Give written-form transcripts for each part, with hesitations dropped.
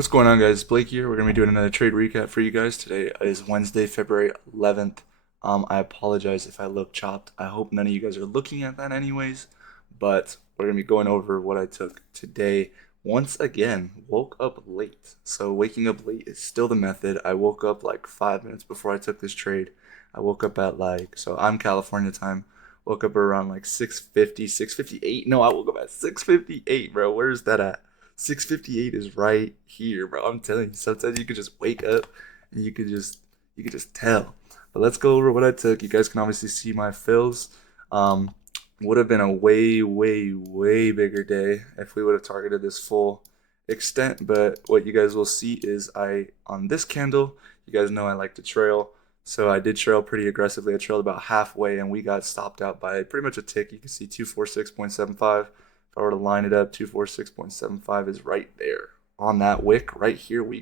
What's going on, guys? Blake here. We're going to be doing another trade recap for you guys. Today is Wednesday, February 11th. I apologize if I look chopped. I hope none of you guys are looking at that anyways, but we're going to be going over what I took today. Once again, woke up late. So waking up late is still the method. I woke up like 5 minutes before I took this trade. I woke up at so I'm California time. Woke up around like 6:50, 6:58. No, I woke up at 6:58, bro. Where's that at? 6:58 is right here, bro. I'm telling you, sometimes you could just wake up and you could just tell. But let's go over what I took. You guys can obviously see my fills. Um, would have been a way, way, way bigger day if we would have targeted this full extent. But what you guys will see is on this candle, you guys know I like to trail. So I did trail pretty aggressively. I trailed about halfway and we got stopped out by pretty much a tick. You can see 246.75. If I were to line it up, 246.75 is right there on that wick right here. We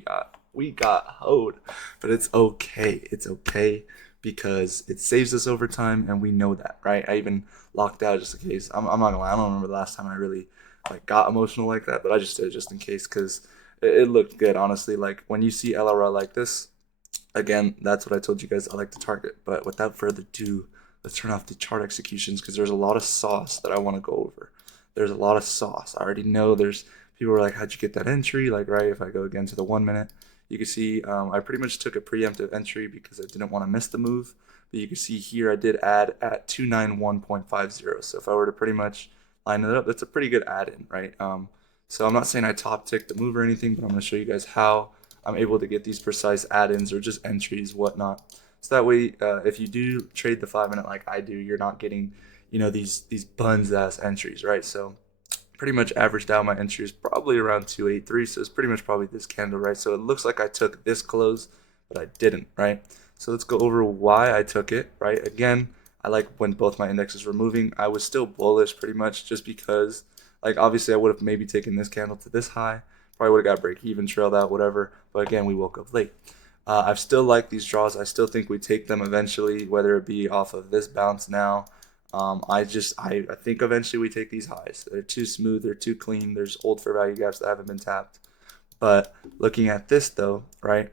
got hoed, but it's okay. It's okay because it saves us over time, and we know that, right? I even locked out just in case. I'm not gonna lie. I don't remember the last time I really got emotional like that, but I just did it just in case because it looked good, honestly. Like when you see LRL like this, again, that's what I told you guys I like to target. But without further ado, let's turn off the chart executions because there's a lot of sauce that I want to go over. There's a lot of sauce. I already know there's people are like, how'd you get that entry? Like, right, if I go again to the 1 minute, you can see I pretty much took a preemptive entry because I didn't want to miss the move. But you can see here I did add at 291.50. So if I were to pretty much line it up, that's a pretty good add-in, right? So I'm not saying I top tick the move or anything, but I'm going to show you guys how I'm able to get these precise add-ins or just entries, whatnot. So that way, if you do trade the 5 minute like I do, you're not getting, these buns ass entries, right? So pretty much averaged out my entries probably around 283. So it's pretty much probably this candle, right? So it looks like I took this close, but I didn't, right? So let's go over why I took it, right? Again, I like when both my indexes were moving. I was still bullish pretty much just because, like, obviously I would have maybe taken this candle to this high. Probably would have got break even, trailed out, whatever. But again, we woke up late. I still like these draws. I still think we take them eventually, whether it be off of this bounce now. I think eventually we take these highs. They're too smooth. They're too clean. There's old fair value gaps that haven't been tapped. But looking at this though, right?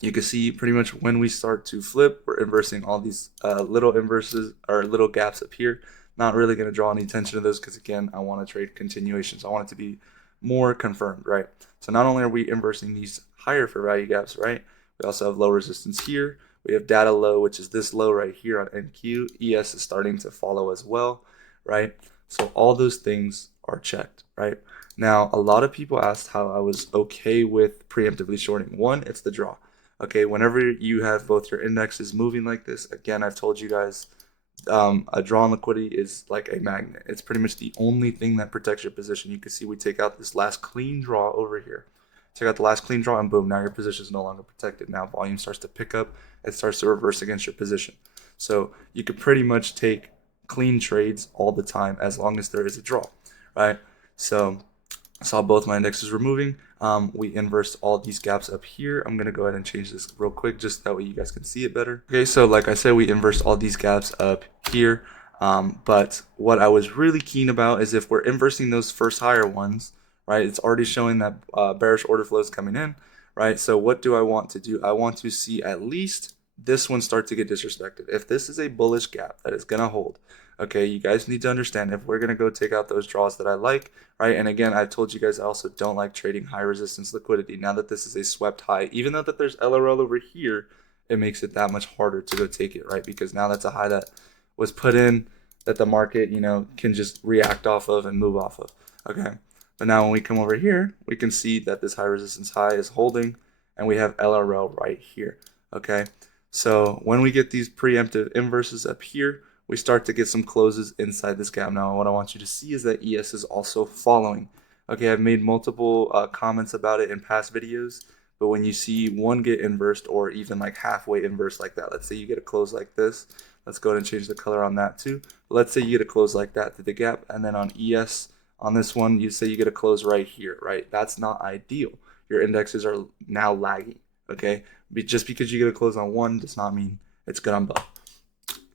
You can see pretty much when we start to flip, we're inversing all these little inverses or little gaps up here. Not really going to draw any attention to those because again, I want to trade continuations. I want it to be more confirmed, right? So not only are we inversing these higher fair value gaps, right? We also have low resistance here. We have data low, which is this low right here on NQ. ES is starting to follow as well, right? So all those things are checked, right? Now, a lot of people asked how I was okay with preemptively shorting. One, it's the draw. Okay, whenever you have both your indexes moving like this, again, I've told you guys, a draw on liquidity is like a magnet. It's pretty much the only thing that protects your position. You can see we take out this last clean draw over here. Take out the last clean draw and boom, now your position is no longer protected. Now volume starts to pick up. It starts to reverse against your position. So you can pretty much take clean trades all the time as long as there is a draw, right? So I saw both my indexes were moving. We inversed all these gaps up here. I'm going to go ahead and change this real quick just that way you guys can see it better. Okay, so like I said, we inversed all these gaps up here. But what I was really keen about is if we're inversing those first higher ones, right, it's already showing that bearish order flow is coming in, right? So what do I want to do? I want to see at least this one start to get disrespected. If this is a bullish gap that is going to hold, okay, you guys need to understand if we're going to go take out those draws that I like, right? And again, I've told you guys I also don't like trading high resistance liquidity. Now that this is a swept high, even though that there's LRL over here, it makes it that much harder to go take it, right? Because now that's a high that was put in that the market, can just react off of and move off of, okay? But now when we come over here, we can see that this high resistance high is holding and we have LRL right here, okay? So when we get these preemptive inverses up here, we start to get some closes inside this gap. Now, what I want you to see is that ES is also following. Okay, I've made multiple comments about it in past videos, but when you see one get inversed or even like halfway inverse like that, let's say you get a close like this. Let's go ahead and change the color on that too. Let's say you get a close like that to the gap, and then on ES, on this one, you say you get a close right here, right? That's not ideal. Your indexes are now lagging, okay? Just because you get a close on one does not mean it's good on both.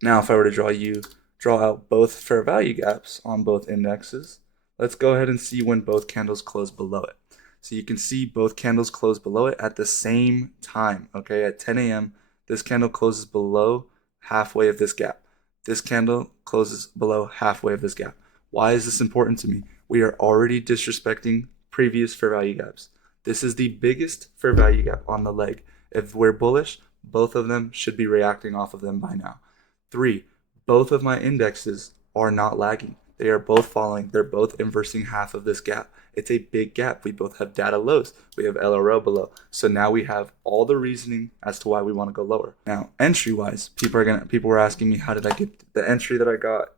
Now, if I were to draw out both fair value gaps on both indexes, let's go ahead and see when both candles close below it. So you can see both candles close below it at the same time, okay? At 10 a.m., this candle closes below halfway of this gap. This candle closes below halfway of this gap. Why is this important to me? We are already disrespecting previous fair value gaps. This is the biggest fair value gap on the leg. If we're bullish, both of them should be reacting off of them by now. 3, both of my indexes are not lagging. They are both following. They're both inversing half of this gap. It's a big gap. We both have data lows. We have LRO below. So now we have all the reasoning as to why we want to go lower. Now, entry-wise, people were asking me, how did I get the entry that I got?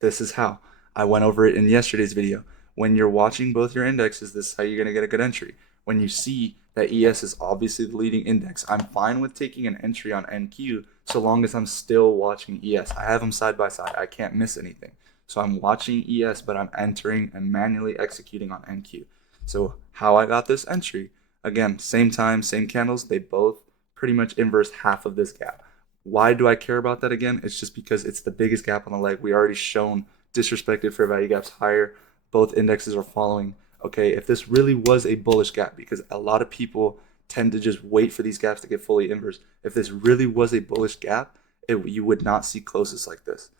This is how. I went over it in yesterday's video. When you're watching both your indexes, this is how you're going to get a good entry. When you see that ES is obviously the leading index, I'm fine with taking an entry on NQ so long as I'm still watching ES. I have them side by side. I can't miss anything. So I'm watching ES, but I'm entering and manually executing on NQ. So how I got this entry, again, same time, same candles, they both pretty much inverse half of this gap. Why do I care about that again? It's just because it's the biggest gap on the leg. We already shown disrespected fair value gaps higher. Both indexes are following. Okay, if this really was a bullish gap, because a lot of people tend to just wait for these gaps to get fully inverse. If this really was a bullish gap, you would not see closes like this.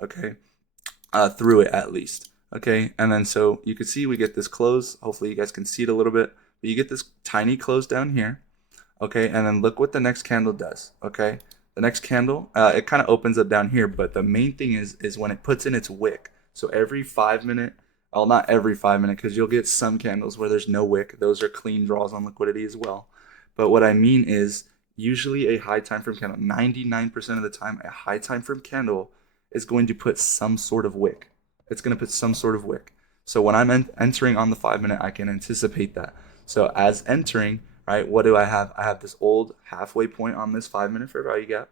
Okay, through it at least. Okay, and then so you can see we get this close. Hopefully you guys can see it a little bit. But you get this tiny close down here. Okay, and then look what the next candle does. Okay, the next candle, it kind of opens up down here, but the main thing is when it puts in its wick. So every 5 minute, well, not every 5 minute, because you'll get some candles where there's no wick. Those are clean draws on liquidity as well. But what I mean is usually a high time frame candle, 99% of the time, a high time frame candle is going to put some sort of wick. It's going to put some sort of wick. So when I'm entering on the 5 minute, I can anticipate that. So as entering, right, what do I have? I have this old halfway point on this 5 minute fair value gap.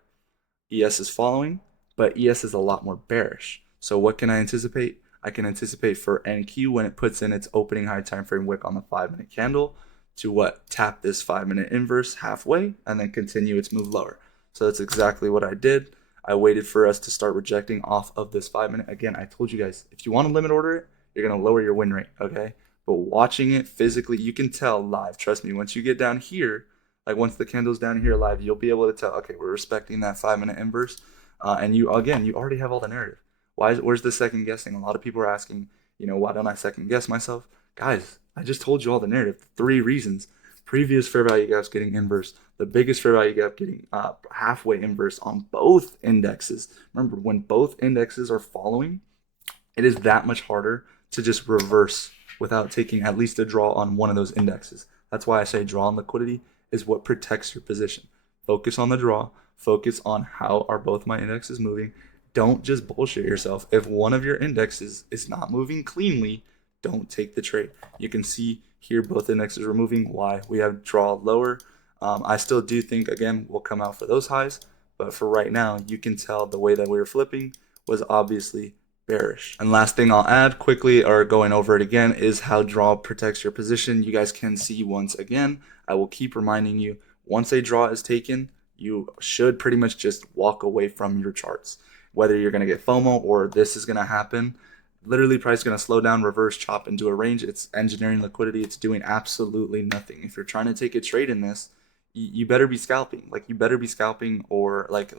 ES is following, but ES is a lot more bearish. So what can I anticipate? I can anticipate for NQ when it puts in its opening high time frame wick on the 5 minute candle to what? Tap this 5 minute inverse halfway and then continue its move lower. So that's exactly what I did. I waited for us to start rejecting off of this 5 minute. Again, I told you guys, if you want to limit order it, you're going to lower your win rate, okay? But watching it physically, you can tell live. Trust me, once you get down here, like once the candle's down here live, you'll be able to tell, okay, we're respecting that 5 minute inverse. And you already have all the narrative. Where's the second guessing? A lot of people are asking, why don't I second guess myself? Guys, I just told you all the narrative. 3 reasons. Previous fair value gaps getting inverse. The biggest fair value gap getting halfway inverse on both indexes. Remember, when both indexes are following, it is that much harder to just reverse without taking at least a draw on one of those indexes. That's why I say draw on liquidity is what protects your position. Focus on the draw. Focus on how are both my indexes moving. Don't just bullshit yourself. If one of your indexes is not moving cleanly, don't take the trade. You can see here both indexes are moving. Why? We have draw lower. I still do think, again, we'll come out for those highs. But for right now, you can tell the way that we were flipping was obviously bearish. And last thing I'll add quickly, or going over it again, is how draw protects your position. You guys can see once again. I will keep reminding you, once a draw is taken, you should pretty much just walk away from your charts. Whether you're going to get FOMO or this is going to happen, literally price is going to slow down, reverse, chop into a range. It's engineering liquidity. It's doing absolutely nothing. If you're trying to take a trade in this, you better be scalping. Like, you better be scalping, or like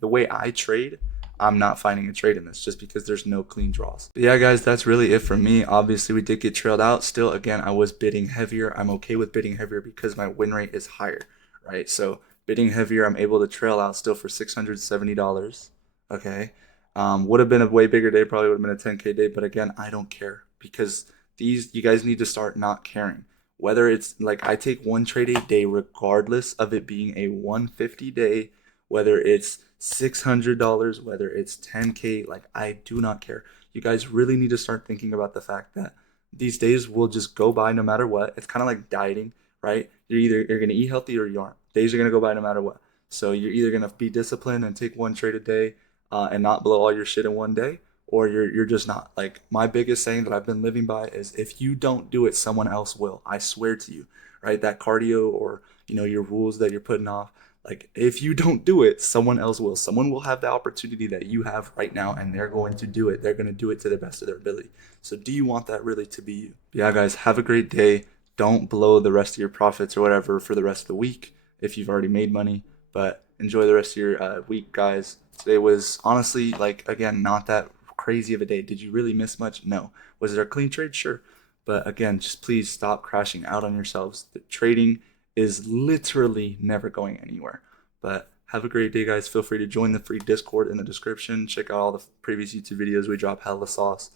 the way I trade, I'm not finding a trade in this just because there's no clean draws. But yeah, guys, that's really it from me. Obviously, we did get trailed out. Still, again, I was bidding heavier. I'm okay with bidding heavier because my win rate is higher, right? So bidding heavier, I'm able to trail out still for $670. Okay. Would have been a way bigger day, probably would have been a 10K day, but again, I don't care, because you guys need to start not caring. Whether it's like I take one trade a day, regardless of it being a 150 day, whether it's $600, whether it's 10K, like, I do not care. You guys really need to start thinking about the fact that these days will just go by no matter what. It's kind of like dieting, right? You're going to eat healthy or you aren't. Days are going to go by no matter what. So you're either going to be disciplined and take one trade a day and not blow all your shit in one day, or you're just not. Like, my biggest saying that I've been living by is, if you don't do it, someone else will. I swear to you, right? That cardio, or your rules that you're putting off, like, if you don't do it, someone else will. Someone will have the opportunity that you have right now, and they're going to do it. They're going to do it to the best of their ability. So do you want that really to be you? Yeah, guys, have a great day. don't blow the rest of your profits or whatever for the rest of the week if you've already made money. But enjoy the rest of your week, guys. Today was honestly, like, again, not that crazy of a day. Did you really miss much? No. Was it a clean trade? Sure. But again, just please stop crashing out on yourselves. The trading is literally never going anywhere. But have a great day, guys. Feel free to join the free Discord in the description. Check out all the previous YouTube videos. We drop hella sauce.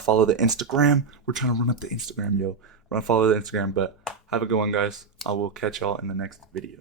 Follow the Instagram. We're trying to run up the Instagram, yo. Run follow the Instagram. But have a good one, guys. I will catch y'all in the next video.